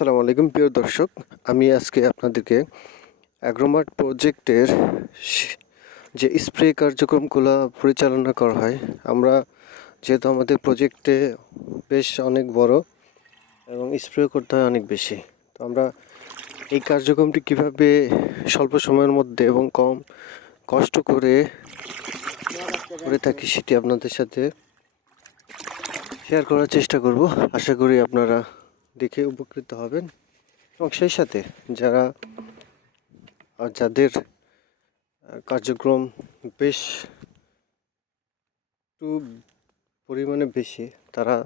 আসসালামু আলাইকুম, প্রিয় দর্শক। আমি আজকে আপনাদেরকে অ্যাগ্রোমার্ট প্রজেক্টের যে স্প্রে কার্যক্রমগুলো পরিচালনা করা হয়, আমরা যেহেতু আমাদের প্রজেক্টে বেশ অনেক বড় এবং স্প্রে করতে হয় অনেক বেশি, তো আমরা এই কার্যক্রমটি কীভাবে স্বল্প সময়ের মধ্যে এবং কম কষ্ট করে করে থাকি সেটি আপনাদের সাথে শেয়ার করার চেষ্টা করব। আশা করি আপনারা দেখে উপকৃত হবেন। এবং সেই সাথে যারা যাদের কার্যক্রম বেশ একটু পরিমাণে বেশি, তারা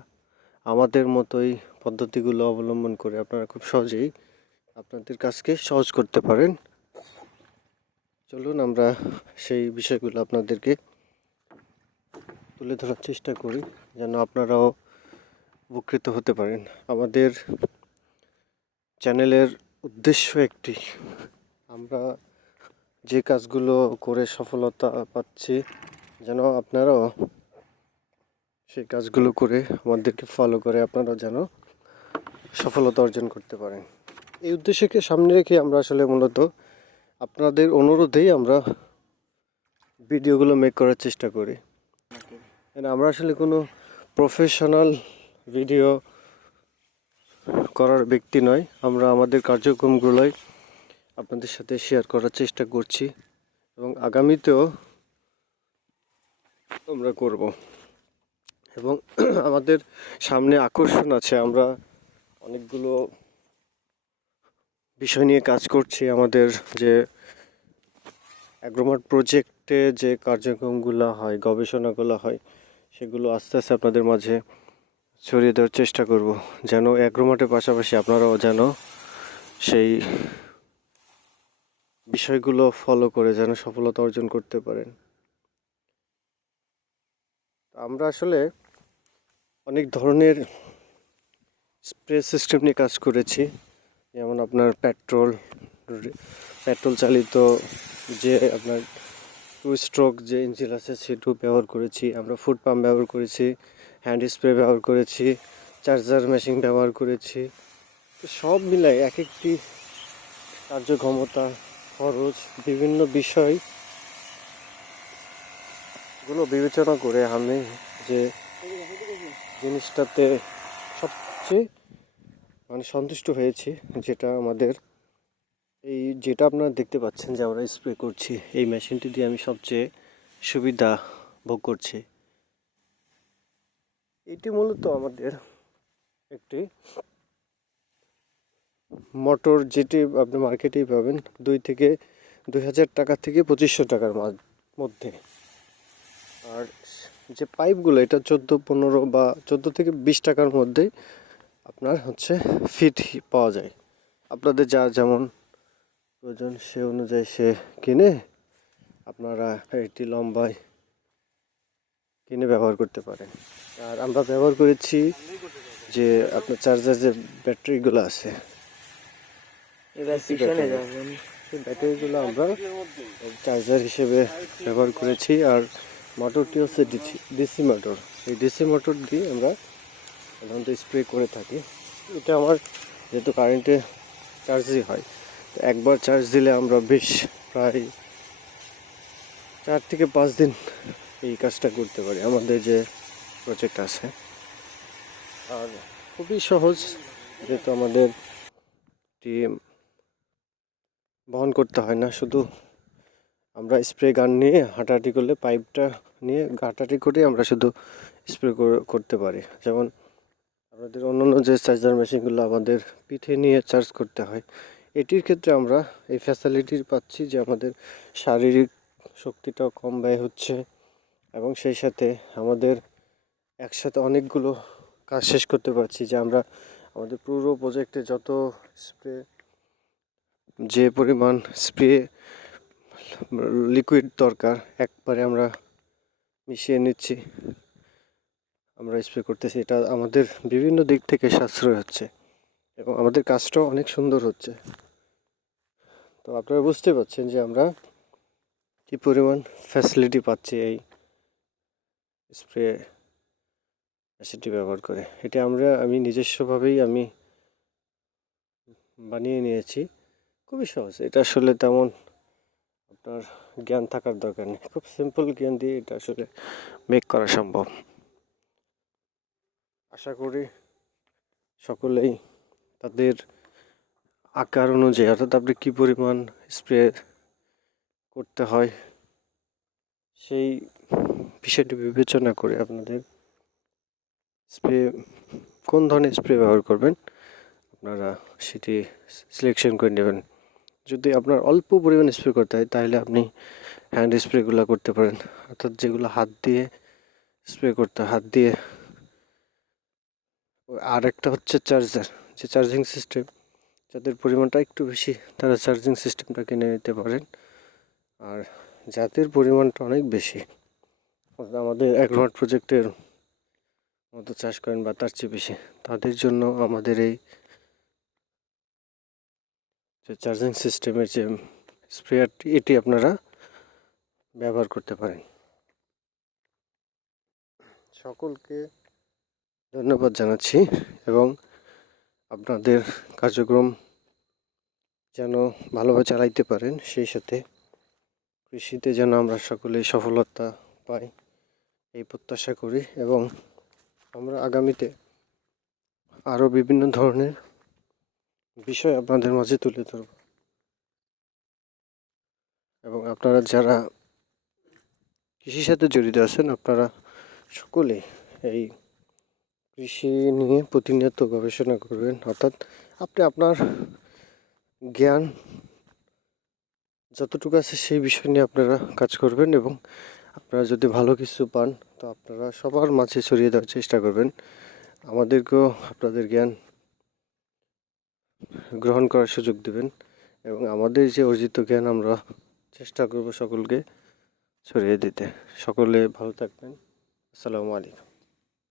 আমাদের মতোই পদ্ধতিগুলো অবলম্বন করে আপনারা খুব সহজেই আপনাদের কাজকে সহজ করতে পারেন। চলুন আমরা সেই বিষয়গুলো আপনাদেরকে তুলে ধরার চেষ্টা করি, যেন আপনারাও উপকৃত হতে পারেন। আমাদের চ্যানেলের উদ্দেশ্য একটি। আমরা যে কাজগুলো করে সফলতা পাচ্ছি যেন আপনারাও সেই কাজগুলো করে আমাদেরকে ফলো করে আপনারাও যেন সফলতা অর্জন করতে পারেন। এই উদ্দেশ্যকে সামনে রেখে আমরা আসলে মূলত আপনাদের অনুরোধেই আমরা ভিডিওগুলো মেক করার চেষ্টা করি। আমরা আসলে কোনো প্রফেশনাল ভিডিও করার ব্যক্তি নয়। আমরা আমাদের কার্যক্রমগুলোই আপনাদের সাথে শেয়ার করার চেষ্টা করছি এবং আগামীতেও আমরা করব। এবং আমাদের সামনে আকর্ষণ আছে। আমরা অনেকগুলো বিষয় নিয়ে কাজ করছি। আমাদের যে অ্যাগ্রোমার্ট প্রজেক্টে যে কার্যক্রমগুলো হয়, গবেষণাগুলো হয়, সেগুলো আস্তে আস্তে আপনাদের মাঝে ছড়িয়ে দেওয়ার চেষ্টা করব, যেন অ্যাগ্রোমার্টের পাশাপাশি আপনারাও যেন সেই বিষয়গুলো ফলো করে যেন সফলতা অর্জন করতে পারেন। আমরা আসলে অনেক ধরনের স্প্রে সিস্টেম নিয়ে কাজ করেছি, যেমন আপনার পেট্রোল পেট্রোল চালিত যে আপনার টু স্ট্রোক যে ইঞ্জিন আছে সেটু ব্যবহার করেছি। আমরা ফুড পাম্প ব্যবহার করেছি। হ্যান্ড স্প্রে ব্যবহার করেছি চার্জার মেশিন ব্যবহার করেছি। সব মিলাই এক একটি কার্যক্ষমতা, খরচ, বিভিন্ন বিষয়গুলো বিবেচনা করে আমি যে জিনিসটাতে সবচেয়ে মানে সন্তুষ্ট হয়েছি, যেটা আমাদের এই যেটা আপনারা দেখতে পাচ্ছেন যে আমরা স্প্রে করছি, এই মেশিনটি দিয়ে আমি সবচেয়ে সুবিধা ভোগ করছি। এটি মূলত আমাদের একটি মোটর যেটি আপনি মার্কেটেই পাবেন দুই থেকে দুই হাজার টাকা থেকে পঁচিশশো টাকার মধ্যে। আর যে পাইপগুলো এটা চোদ্দ, পনেরো বা চোদ্দ থেকে বিশ টাকার মধ্যে আপনার হচ্ছে ফিট পাওয়া যায়। আপনাদের যা যেমন প্রয়োজন সে অনুযায়ী সে কিনে আপনারা এটি লম্বায় কিনে ব্যবহার করতে পারেন আর আমরা ব্যবহার করেছি যে আপনার চার্জার যে ব্যাটারিগুলো আছে। সেই ব্যাটারিগুলো আমরা চার্জার হিসেবে ব্যবহার করেছি। আর মোটরটি হচ্ছে ডিসি ডিসি মোটর এই ডিসি মোটর দিয়ে আমরা সাধারণত স্প্রে করে থাকি। এটা আমার যেহেতু কারেন্টে চার্জই হয় তো একবার চার্জ দিলে আমরা বেশ প্রায় চার থেকে পাঁচ দিন এই কাজটা করতে পারি, আমাদের যে প্রজেক্ট আছে। আর খুবই সহজ, যেহেতু আমাদের টিম বহন করতে হয় না, শুধু আমরা স্প্রে গান নিয়ে হাঁটাহাঁটি করলে পাইপটা নিয়ে হাঁটাহাঁটি করে আমরা শুধু স্প্রে করতে পারি। যেমন আমাদের অন্যান্য যে চার্জার মেশিনগুলো আমাদের পিঠে নিয়ে চার্জ করতে হয়, এটির ক্ষেত্রে আমরা এই ফ্যাসিলিটির পাচ্ছি যে আমাদের শারীরিক শক্তিটাও কম ব্যয় হচ্ছে। এবং সেই সাথে আমাদের একসাথে অনেকগুলো কাজ শেষ করতে পারছি, যে আমরা আমাদের পুরো প্রজেক্টে যত স্প্রে যে পরিমাণ স্প্রে লিকুইড দরকার, একবারে আমরা মিশিয়ে নিচ্ছি। আমরা স্প্রে করতেছি, এটা আমাদের বিভিন্ন দিক থেকে সাশ্রয় হচ্ছে এবং আমাদের কাজটাও অনেক সুন্দর হচ্ছে। তো আপনারা বুঝতে পারছেন যে আমরা কী পরিমাণ ফ্যাসিলিটি পাচ্ছি এই স্প্রে অ্যাসিডটি ব্যবহার করে। এটা আমরা, আমি নিজস্বভাবেই আমি বানিয়ে নিয়েছি। খুবই সহজ। এটা আসলে তেমন আপনার জ্ঞান থাকার দরকার নেই। খুব সিম্পল জ্ঞান দিয়ে এটা আসলে মেক করা সম্ভব। আশা করি সকলেই তাদের আকার অনুযায়ী, অর্থাৎ আপনি কী পরিমাণ স্প্রে করতে হয়, সেই বিষয়টি বিবেচনা করে আপনাদের স্প্রে, কোন ধরনের স্প্রে ব্যবহার করবেন? আপনারা সেটি সিলেকশন করে নেবেন। যদি আপনার অল্প পরিমাণ স্প্রে করতে হয়, তাহলে আপনি হ্যান্ড স্প্রেগুলো করতে পারেন। অর্থাৎ যেগুলো হাত দিয়ে স্প্রে করতে হাত দিয়ে। আর একটা হচ্ছে চার্জার যে চার্জিং সিস্টেম যাদের পরিমাণটা একটু বেশি, তারা চার্জিং সিস্টেমটা কিনে নিতে পারেন। আর যাদের পরিমাণটা অনেক বেশি আমাদের অ্যাগ্রোমার্ট প্রজেক্টের মতো চাষ করেন বা তার চেয়ে বেশি। তাদের জন্য আমাদের এই যে চার্জিং সিস্টেমের যে স্প্রেয়ারটি এটি আপনারা ব্যবহার করতে পারেন। সকলকে ধন্যবাদ জানাচ্ছি এবং আপনাদের কার্যক্রম যেন ভালোভাবে চালাইতে পারেন, সেই সাথে কৃষিতে যেন আমরা সকলেই সফলতা পাই। এই প্রত্যাশা করি এবং আমরা আগামীতে আরও বিভিন্ন ধরনের বিষয় আপনাদের মাঝে তুলে ধরব। এবং আপনারা যারা কৃষির সাথে জড়িত আছেন, আপনারা সকলেই এই কৃষি নিয়ে প্রতিনিয়ত গবেষণা করবেন। অর্থাৎ আপনি আপনার জ্ঞান যতটুকু আছে সেই বিষয় নিয়ে আপনারা কাজ করবেন এবং আপনারা যদি ভালো কিছু পান, তো আপনারা সবার মাঝে ছড়িয়ে দেওয়ার চেষ্টা করবেন। আমাদেরকেও আপনাদের জ্ঞান গ্রহণ করার সুযোগ দেবেন এবং আমাদের যে অর্জিত জ্ঞান আমরা চেষ্টা করব সকলকে ছড়িয়ে দিতে। সকলে ভালো থাকবেন। আসসালামু আলাইকুম।